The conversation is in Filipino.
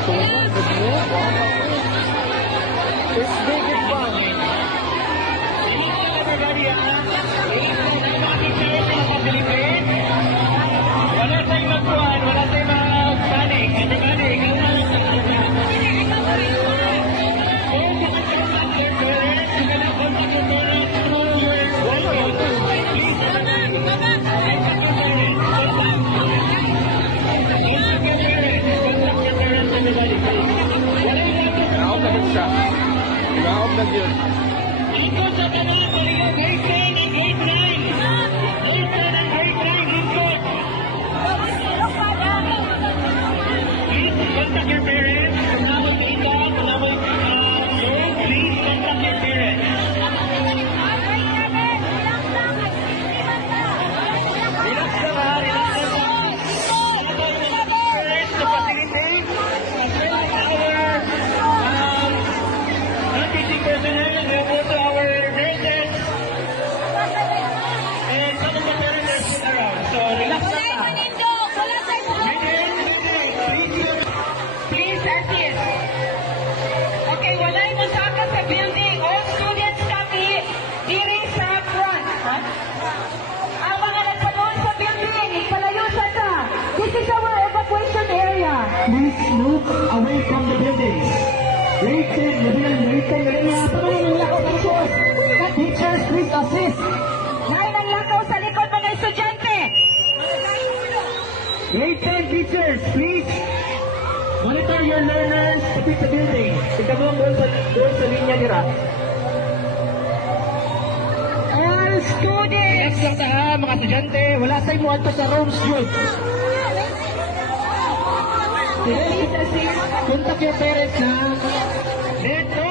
Tulog, good mo. First day, good fun. Wala tayong magkuhan, wala tayong mag-panic. Nakaop na siya. Nakaop na yun. Ikot sa tanan, balikan, grade 10 and grade 9. Grade 10 and grade 9, ikot. Please contact your parents. Kung namoy tita, kung namoy girl, please contact your parents. Relax lang ha, relax lang. Parents to facilitate as well as our non-teaching personnel and also our nurses and some of the parents are still around. So relax lang ha. Please, artist. Okay, walay mo saka sa building. All students kami diri sa front. Ha? Ang mga nagpadon sa building, ipalayo sa ta. This is our evacuation area. Please move away from the buildings. Grade 10, level grade 10, level na. Pagkain ng lakaw ng suot. Teachers, please assist. Ngayon ang lakaw sa likod mga estudyante. Grade 10 teachers, please monitor your learners kapit sa building. Tignan mo doon sa linya nila. All students. Relax lang ta ha, mga estudyante. Wala tayong muwan pa sa rooms, yun. Contact your parents ha. Neto,